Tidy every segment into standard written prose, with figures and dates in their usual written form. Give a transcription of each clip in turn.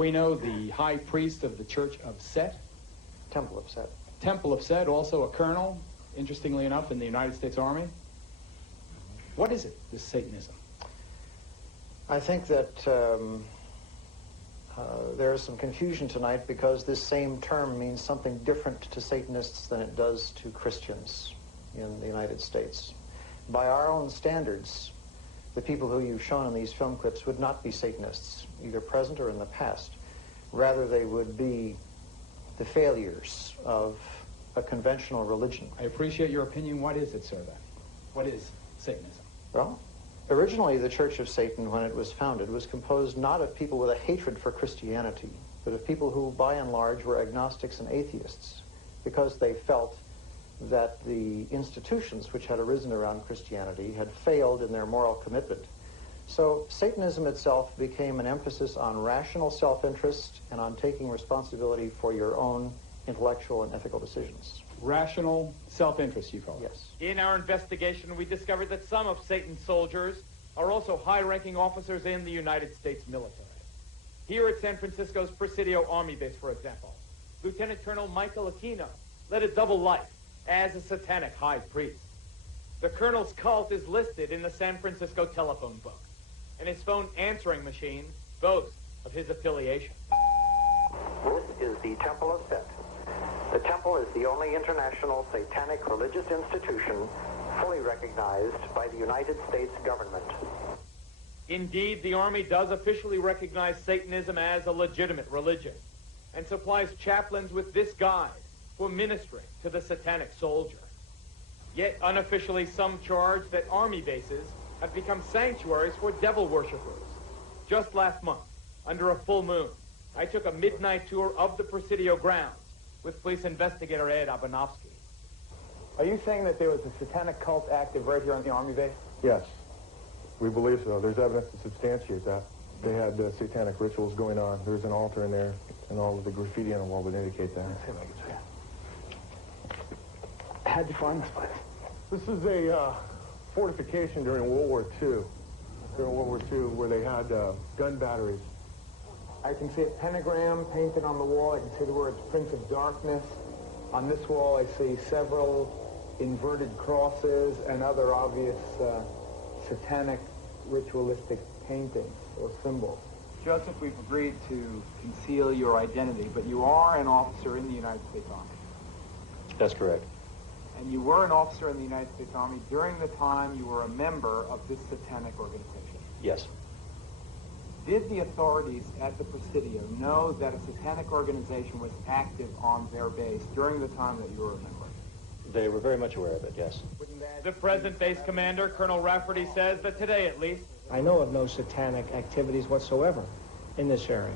Aquino, the high priest of the Church of Set. Temple of Set. Temple of Set, also a colonel, interestingly enough, in the United States Army. What is it, this Satanism? I think that there is some confusion tonight because this same term means something different to Satanists than it does to Christians in the United States. By our own standards, the people who you've shown in these film clips would not be Satanists, either present or in the past. Rather, they would be the failures of a conventional religion. I appreciate your opinion. What is it, sir, then? What is Satanism? Well, originally the Church of Satan, when it was founded, was composed not of people with a hatred for Christianity, but of people who, by and large, were agnostics and atheists, because they felt that the institutions which had arisen around Christianity had failed in their moral commitment. So Satanism itself became an emphasis on rational self-interest and on taking responsibility for your own intellectual and ethical decisions. Rational self-interest, you call it? Yes. In our investigation, we discovered that some of Satan's soldiers are also high-ranking officers in the United States military. Here at San Francisco's Presidio Army Base, for example, Lieutenant Colonel Michael Aquino led a double life as a satanic high priest. The colonel's cult is listed in the San Francisco telephone book, and his phone answering machine boasts of his affiliation. This is the Temple of Set. The temple is the only international satanic religious institution fully recognized by the United States government. Indeed, the Army does officially recognize Satanism as a legitimate religion and supplies chaplains with this guide for ministering to the satanic soldier. Yet unofficially, some charge that Army bases have become sanctuaries for devil worshippers. Just last month, under a full moon, I took a midnight tour of the Presidio grounds with police investigator Ed Abanofsky. Are you saying that there was a satanic cult active right here on the Army base? Yes, we believe so. There's evidence to substantiate that. They had satanic rituals going on. There's an altar in there, and all of the graffiti on the wall would indicate that. Let's see if I can see it. How'd you find this place? This is a fortification during World War II. During World War II, where they had gun batteries. I can see a pentagram painted on the wall. I can see the words Prince of Darkness. On this wall, I see several inverted crosses and other obvious satanic ritualistic paintings or symbols. Joseph, we've agreed to conceal your identity, but you are an officer in the United States Army. That's correct. And you were an officer in the United States Army during the time you were a member of this satanic organization. Yes. Did the authorities at the Presidio know that a satanic organization was active on their base during the time that you were a member? They were very much aware of it, yes. The present base commander, Colonel Rafferty, says that today, at least, I know of no satanic activities whatsoever in this area.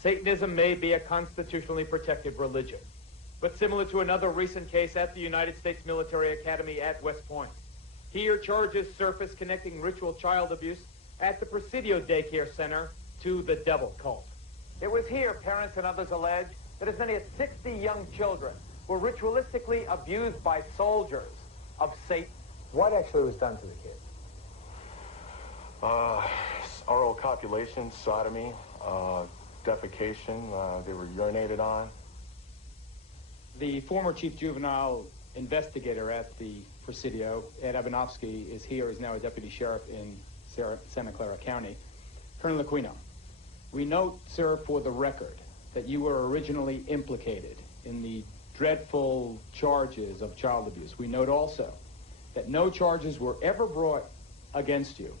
Satanism may be a constitutionally protected religion, but similar to another recent case at the United States Military Academy at West Point, here charges surface connecting ritual child abuse at the Presidio Daycare Center to the devil cult. It was here, parents and others allege, that as many as 60 young children were ritualistically abused by soldiers of Satan. What actually was done to the kids? Oral copulation, sodomy, defecation. They were urinated on. The former chief juvenile investigator at the Presidio, Ed Abanofsky, is here, is now a deputy sheriff in Santa Clara County. Colonel Aquino, we note, sir, for the record, that you were originally implicated in the dreadful charges of child abuse. We note also that no charges were ever brought against you,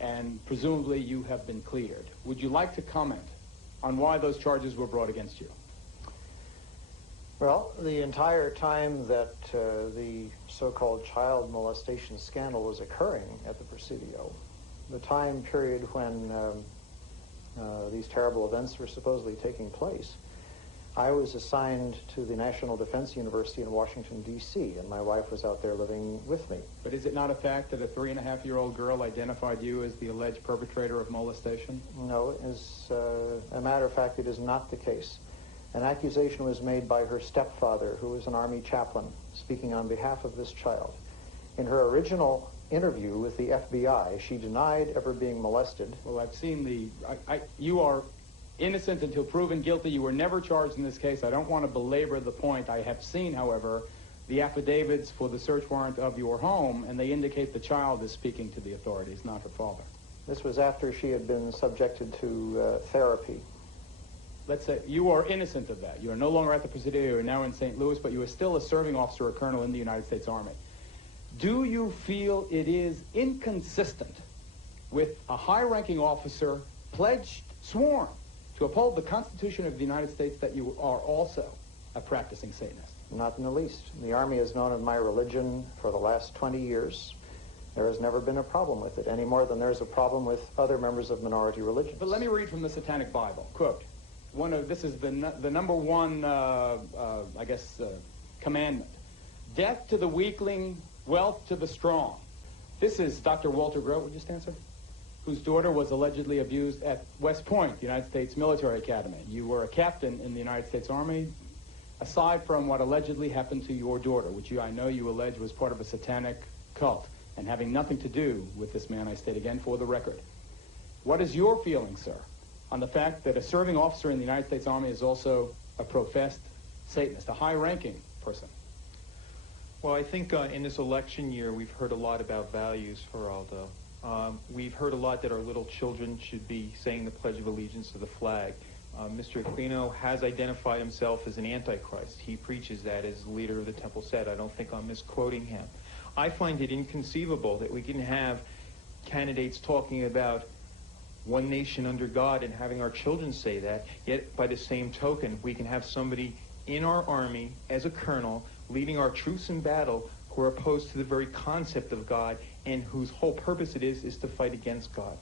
and presumably you have been cleared. Would you like to comment on why those charges were brought against you? Well, the entire time that the so-called child molestation scandal was occurring at the Presidio, the time period when these terrible events were supposedly taking place, I was assigned to the National Defense University in Washington, D.C., and my wife was out there living with me. But is it not a fact that a 3.5-year-old girl identified you as the alleged perpetrator of molestation? No, as a matter of fact, it is not the case. An accusation was made by her stepfather, who was an Army chaplain, speaking on behalf of this child. In her original interview with the FBI, she denied ever being molested. Well, I've seen you are innocent until proven guilty. You were never charged in this case. I don't want to belabor the point. I have seen, however, the affidavits for the search warrant of your home, and they indicate the child is speaking to the authorities, not her father. This was after she had been subjected to therapy. Let's say you are innocent of that. You are no longer at the Presidio. You are now in St. Louis, but you are still a serving officer or colonel in the United States Army. Do you feel it is inconsistent with a high-ranking officer pledged, sworn, to uphold the Constitution of the United States that you are also a practicing Satanist? Not in the least. The Army has known of my religion for the last 20 years. There has never been a problem with it, any more than there's a problem with other members of minority religions. But let me read from the Satanic Bible. Quote, this is the number one, commandment. Death to the weakling, wealth to the strong. This is Dr. Walter Grote, would you stand, sir? Whose daughter was allegedly abused at West Point, United States Military Academy. You were a captain in the United States Army. Aside from what allegedly happened to your daughter, which I know you allege was part of a satanic cult, and having nothing to do with this man, I state again for the record, what is your feeling, sir, on the fact that a serving officer in the United States Army is also a professed Satanist, a high-ranking person? Well, I think in this election year, we've heard a lot about values, Geraldo. We've heard a lot that our little children should be saying the Pledge of Allegiance to the flag. Mr. Aquino has identified himself as an antichrist. He preaches that as leader of the Temple said. I don't think I'm misquoting him. I find it inconceivable that we can have candidates talking about one nation under God and having our children say that, yet by the same token, we can have somebody in our Army as a colonel leading our troops in battle who are opposed to the very concept of God and whose whole purpose it is to fight against God.